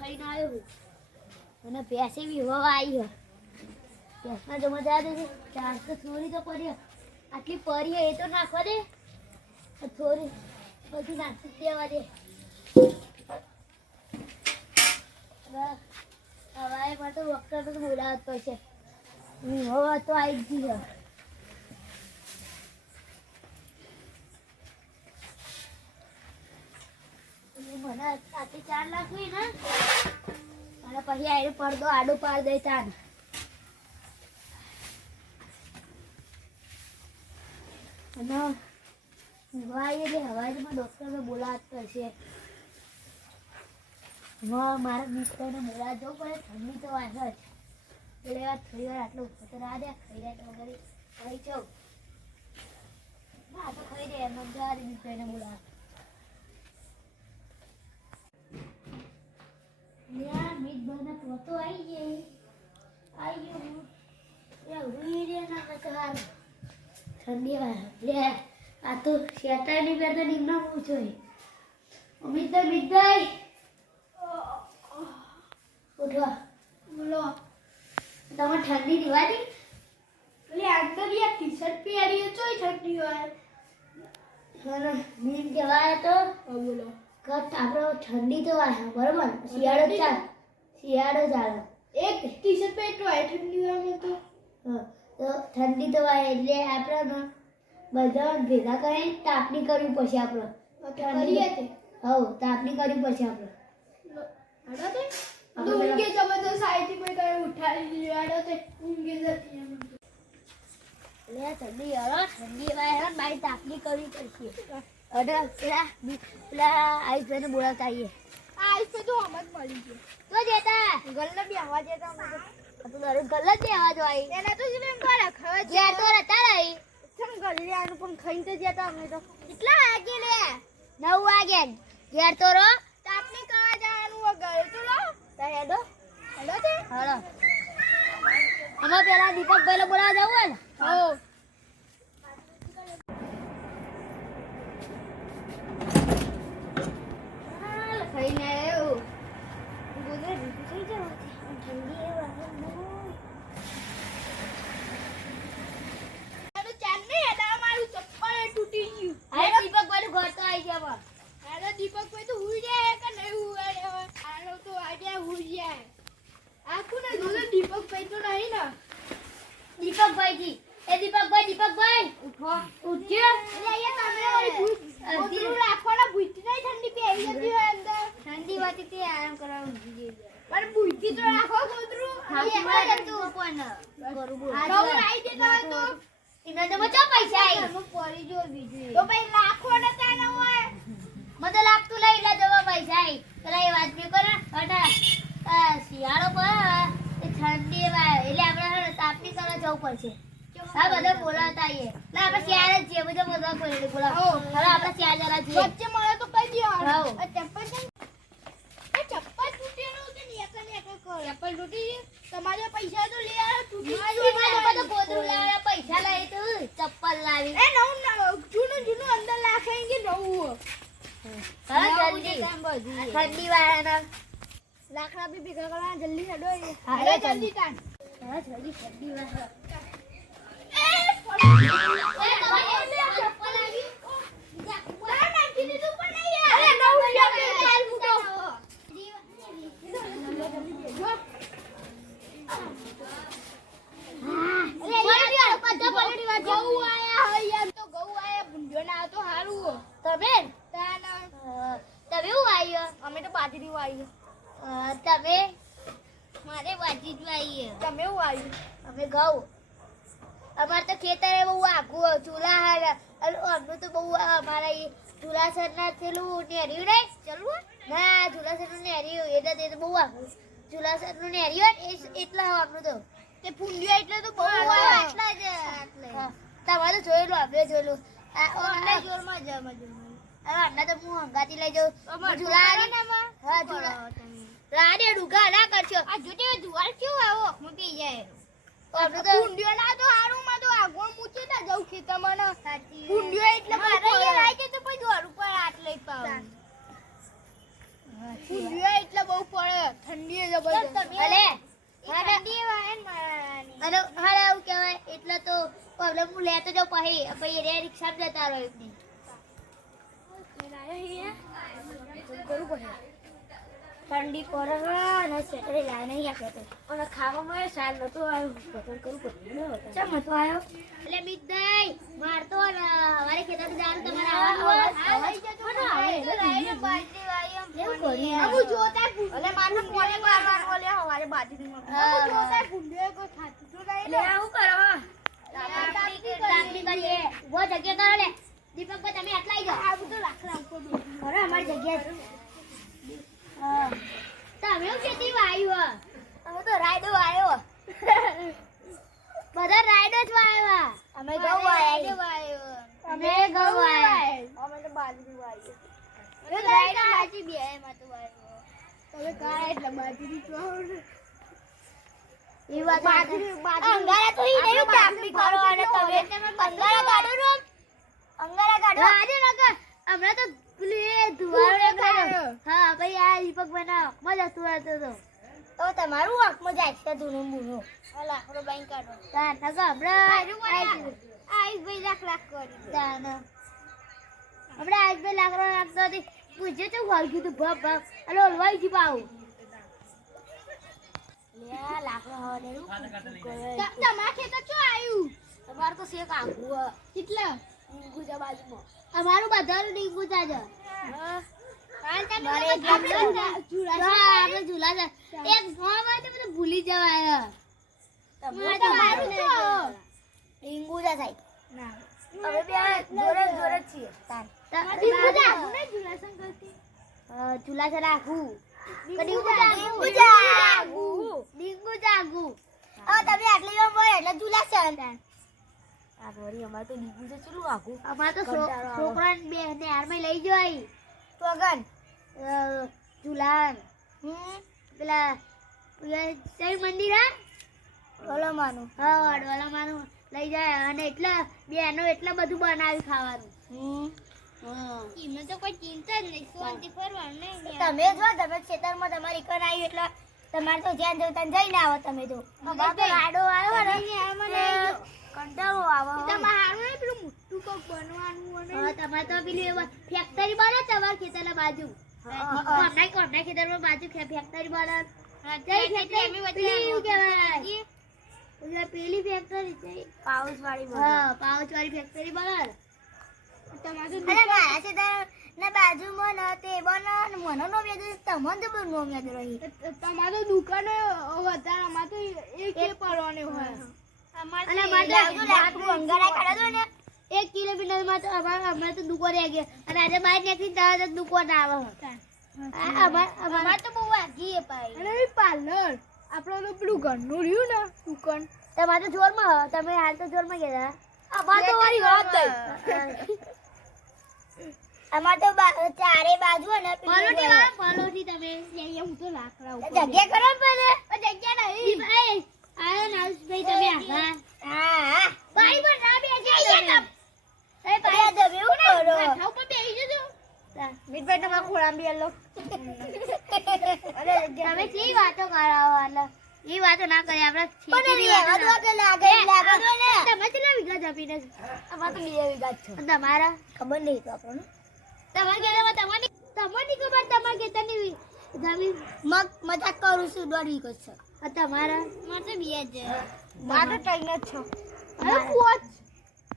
ખાઈને આવ્યો અને ભેંસે વિવાહ આવી ભેંસના જો મજા આવે છે ચાર તો થોડી તો પડી આટલી પરી એ તો નાખવા દે થોડી બધી નાખી દેવા દે હવાએ માટે ડોક્ટર તો બોલાવત પડશે વિવાહ તો આવી જ ગઈ મને આટલી ચાર નાખવી ને અને પછી આને પડદો આડો પાડ દે ચાર અને હવાઈ એટલે હવાઈમાં ડોક્ટરને બોલાવત પડશે મારા મિત્રને બોલાવવા જવું પડે ઠંડી તો વાંચ જ એટલે વાત થોડી વાર આટલું તો રાહ દે ખાઈ જાય તો વગર ખાઈ જાઉં ના તો ખાઈ દે એમ જવા દે મિત્રને બોલાવવા મીઠભાઈને પોતો આવી ગયો હુઈ રે ના કહાર ઠંડી લે આ તો શેટાની બેટા નિમના પૂછો મિત્રભાઈ ઉઠો બોલો તમે ઠંડી દીવાતી એટલે આગળ યાર ટી-શર્ટ પહેરી ચોય ઠંડી હોય નીમ કહેવાય તો બોલો કટ આપણો ઠંડી તો આવે બરોબર શિયાળો ચાલે એક ટી-શર્ટ પહેરતો હોય ઠંડી હોય તો ઠંડી તો આવે એટલે આપણે બધા ભેગા કરીને તાપણી કરવી પડશે આપણે ઠંડી હતી હવ તાપણી કરવી પડશે આપણે તો ઊંઘે જબરદસ્ત આઈથી કોઈ કરે ઉઠાડી લેવાડો તે ઊંઘે જતી લે ઠંડી વાય બાઈ તાપણી કરવી પડશે અરે પેલા આયુષભાઈને બોલાવતા આવીએ આયુષભાઈ તો આમ જ મળી ગયો તો જેતા ગલ્લા બી આવા જેતા અમે તો દરરોજ ગલ્લા જ આવા જો આવી એને તો જીવે કોણ ખવા જે તો રતા રહી ચમ ગલ્લે આનું પણ ખાઈને તો જેતા અમે તો કેટલા વાગે લે 9 વાગે ઘેર તો રો તાપણી કરવા જવાનું વગર તો લો તારે હેડો તે હાલો અમે પેલા દીપકભાઈને બોલાવવા જવું ને હો ખાઈને આવ્યો ગોદર થઈ જાવ ઠંડી એ વાગે અરે ચાંદને એડા મારું ચપ્પલ તૂટી ગયું અરે દીપકભાઈ ઘર તો આવી ગયા અરે દીપકભાઈ તો હુઈ જાય કે નહીં હુવાડે આનો તો આડ્યા હુઈ જાય આખું ને ગોદર દીપકભાઈ તો નહીં ને દીપકભાઈ ઉઠો ઉઠ્યો એટલે અહીંયા તમે ગોદરું રાખવાના ભૂતી નહીં ઠંડી પહેરી જતી હોય અંદર ઠંડી વાતી તે આરામ કરાવવું જોઈએ પણ ભૂતી તો રાખો ગોદરું હાથમાં જતું પણ કરું બોલ આ તો રાઈ દેતા હોય તો ઇના તો બચો પૈસા આઈ હું પડી જો બીજું તો ભાઈ લાખો ન તાના હોય મને લાગતું લઈ લે જવા પૈસા આઈ પેલા એ વાત બી કરે અને શિયાળો પર ઠંડી એટલે આપણે તાપણી કરવા જવું પડશે આ બધા બોલાવતા આઈએ ના આપણે શિયાળ જ છીએ બધા બોલાવો હવે આપણે શિયાળ જરા છીએ વચ્ચે મળે તો કઈ દે આ ચપ્પલ તૂટેલો કે નેકા કરો ચપ્પલ તૂટી તમારે પૈસા તો લે આ તૂટી તો ગોદરું લાવ્યા પૈસા લાવી તો ચપ્પલ લાવી એ નવું જૂનું અંદર લાખેંગે નવું હા જલ્દી ઠંડી વાળાના લાકડા બી ભેગા કરવા જલ્દી હેડો હા જલ્દી ટાઈમ હા જલ્દી ઠંડી વાળા અમે તો બાજરી વાઈ તમે મારે બાજરી જ વાઈ તમે હું આવ્યું અમે ઘઉં અમારે તો ખેતર બહુ આખું ચૂલા અમનું તો બહુ અમારા ચૂલાસરના પેલું નેર્યું નહીં ચલવું ના ચૂલાસરનું નેર્યું એટલે તે તો બહુ આખું ચૂલાસરનું નેર્યું ને એટલા આમનું તો તે ફૂંડ્યું એટલે તો બહુ એટલા જ તમારે તો જોયેલું આપણે જોયેલું જોરમાં અમને તો હું હંગાતી લઈ જાઉં ચૂલા હા ચૂલા રાડે ડુગા ના કરશો આ જોતે જુવાલ કેવું આવો હું પી જાય આપણે તો ફૂંડ્યો ના તો હારું માં તો આગળ મૂચે ના જાવ ખેતરમાં ના ફૂંડ્યો એટલે મારે એ લાગે તો પછી ઘર ઉપર આટ લઈ પાવ ફૂંડ્યો એટલે બહુ પડે અલે અને હારે એવું કહેવાય એટલે તો પ્રોબ્લેમ હું લેતો જાઉં પછી રે રિક્ષા જતા રહો એકની ઠંડી પડે અને સ્વેટર લાવે નહીં આપે અને ખાવામાં સાલ નતો આવ્યો પસંદ કરું પડે ચમ નતો આવ્યો એટલે મિતભાઈ મારતો ને અમારે ખેતર જવાનું તમારે આવવાનું હું જોતા એટલે મારનો કોને મારવાનો લે હવારે બાજરી માં હું જોતા ભૂંડે કો ખાતું તો નહીં લે આવું કરો તાકડી કરીએ વો જગ્યા કરો લે દીપકભાઈ તમે આટલા આવી જાઓ આ બધું લાકડા ઉપર અરે અમારી જગ્યા તમે ખેતી વાયું અમે તો રાયડો વાયો બધા રાયડો જ વાયો અમે ઘઉં વાયો અમે ઘઉં વાયો અમે તો બાજરી વાયો અમે રાયડો બાજરી બે એમાં તો વાયો તમે કાય એટલે બાજરી ચોર એ વાત બાજરી અંગારા તો ઈ નહીં કાપી કરો અને તમે અંગારા કાઢો રો અંગારા કાઢો આજે લગા હમણાં તો હા ભાઈ આ દીપક બનાવ મજા સુવાતો તો તમારું આંખમાં જાય છે ધૂનો મૂનો આ લાકડો બાઈ કાઢો તા નગા હમણાં આઈ ભાઈ લાખ કરી તાન હમણાં આઈ ભાઈ લાકડો નાખતો હતી પૂછે તો વાગ્યું તું ભપ ભપ અલે ઓલવાઈ જી પાઉ લે લાકડો હવા દેરું તમાર ખેતર ચો આયું તમાર તો શેક આગુ કેટલા ગુજા બાજુમાં અમારું બધાનું ડીંગુ જાજ ભૂલી જવાય ચૂલા રાખવું તમે આટલી એટલે ચૂલા અમાર તો નીકળું છે ચલું આખું અમાર તો છોકરાને બે ને હારમાં લઈ જવાય તો અગન જુલાન પેલા જય મંદિર ઓલા માનું હા ઓલા માનું લઈ જાય અને એટલા બેનો એટલા બધું બનાવી ખાવાનું એમને તો કોઈ ચિંતા જ નહીં શાંતિ ફરવાનું નહીં તમે જો તમે ખેતરમાં તમારી કર આવી એટલે તમારે તો જ્યાં જવું ત્યાં જઈને આવો તમે તો અમાર તો લાડો આવ્યો ને કંટાળો આવે તમારું ને પેલું મોટું કોક બનવાનું અને હા તમારે તો પેલી ફેક્ટરી બને તમાર ખેતરના બાજુ કોના ખેતરમાં બાજુ ફેક્ટરી બને હા જઈ ફેક્ટરી એમી વચ્ચે એવું કહેવાય એટલે પેલી ફેક્ટરી છે પાઉચ વાળી હા પાઉચ વાળી ફેક્ટરી બને તમારું અરે મારા ખેતરના બાજુમાં ન તે બને મનો નો વ્યાજ તમને તો નો વ્યાજ રહી તમારો દુકાન વધારે અમાર તો એક પડવાનો હોય અને માટે લાકડું અંગારા કાઢો ને 1 કિલોમીટર માં તો અમાર તો દુકાન રહી ગઈ અને આજે બહાર નીકળી તારે દુકાન આવે અમાર તો બહુ આગી હે ભાઈ અને પાર્લર આપણો તો પેલું ઘરનું રહ્યું ને દુકાન તમારે તો જોરમાં તમે હાલ તો જોરમાં ગયા અમાર તો વારી વાત થઈ અમાર તો ચારે બાજુ ને પલોઠી તમે અહીંયા હું તો લાકડા ઉપર જગ્યા કરો પડે જગ્યા નહીં ભાઈ આયો નાસ ભાઈ તમે આવા હા ભાઈ પણ ના બેસી તમે એ ભાઈ દબે હું કરો માથા ઉપર બેસી જજો મીઠભાઈ તમારા ખોળામાં બેલો અરે તમે કી વાતો કરાવવાના ઈ વાતો ના કરે આપણે છીટી વાતો કે લાગે ને તમે કેટલા વીઘા જમીન છે અમાર તો 2 વીઘા છે તમારા ખબર નહીં તો આપણને તમાર કેમાં તમને ખબર તમાર ખેતરની જમીન મજાક કરું છું 1.5 વીઘો છે તમારા મારે 2 જ મારે 3 જ છે અરે પોચ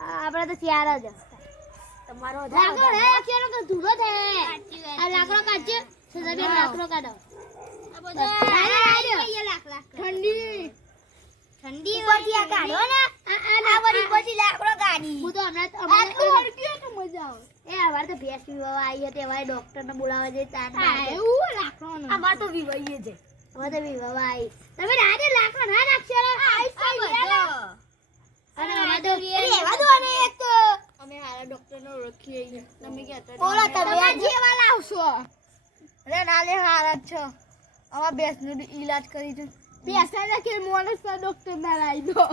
આપણે તો 4 જ તમારો લાકડો હે કેનો કે ધૂળો છે આ લાકડો કાઢજે સજાબે લાકડો કાઢો આ બધો ઠંડી પછી આ કાઢો ને આ બધી પછી લાકડો કાઢી હું તો હમણાં આટલું હરક્યો તો મજા આવે એ આવાર તો ભેંસ વિવાહ આવી હતી એવાય ડોક્ટર ને બોલાવા જઈ તાન એવું લાકડો અમાર તો વિવાહીએ છે અમાર તો વિવાહ આવી તમે રાતે લાકડો ના નાખશો અને અમાર તો રેવા દો અને એક તો અમે હારા ડોક્ટર નો રખીએ તમે કહેતા બોલો તમે જેવા લાવશો અરે નાલે હારા છો અમાર ભેંસ નો ઈલાજ કરી દે બેસા કે મોણસ ડોક્ટર ના લાવી દો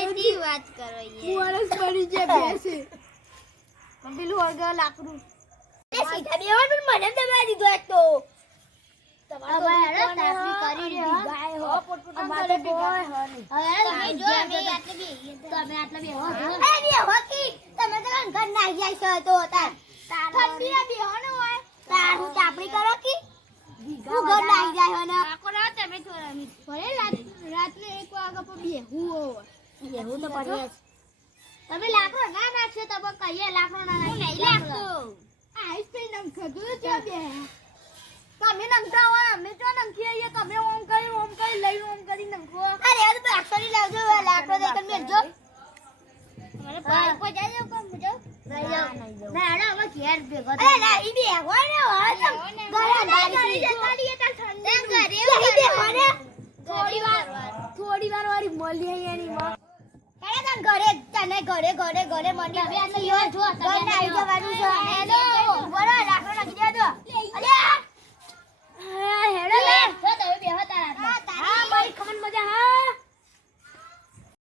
એવી વાત કરો યાર મોણસ પડી જે બેસે પેલું ઓર્ગા લાકડું એ સીધા બેવાનું મને દબાવી દીધો એક તો હવે હેડો તાપી કરી રે ગાય હો અમારે બોય હરી હવે તમે જો અમે આટલે બી તમે આટલે બી હો એ ની હોકી તમે તો ઘર ના જાય છે તો તાર ઠંડી આ બેહનો હોય તાર હું તાપડી કરો કી હું ઘર ના જાય હો ને આકો ના તમે થોરામી ભલે રાત્રે 1 વાગ્યા પર બેહું હોય બેહું તો પડી તમે લાકડો ના નાખશો તો કહીએ લાકડો ના નહીં લાગતો આઈસ પે નમ ખદું છે બે તમે નંગતા હોય અમે જો નંખી આઈએ તમે ઓમ કરી લઈને ઓમ કરી નંખો અરે યાર તો આખરી લાવજો લાકડો દે કર મેલજો મારે ભાઈ કો જાય કોમ મુજો નહીં જાવ ના આડા હવે ઘેર ભેગો અરે ના ઈ બે હોય ને ઘરે ડાળી જતાડીએ તાર ઠંડી ઘરે ઈ બે હોય થોડી વાર વાળી મળી એની માં ઘરે તને ઘરે મંડી હવે આ યો જો ઘરે આવી જવાનું છે હેલો બરો રાખો નાખી દે તો અલે હેડો લે તો તમે બેહો તારા હા મારી ખમન મજા હા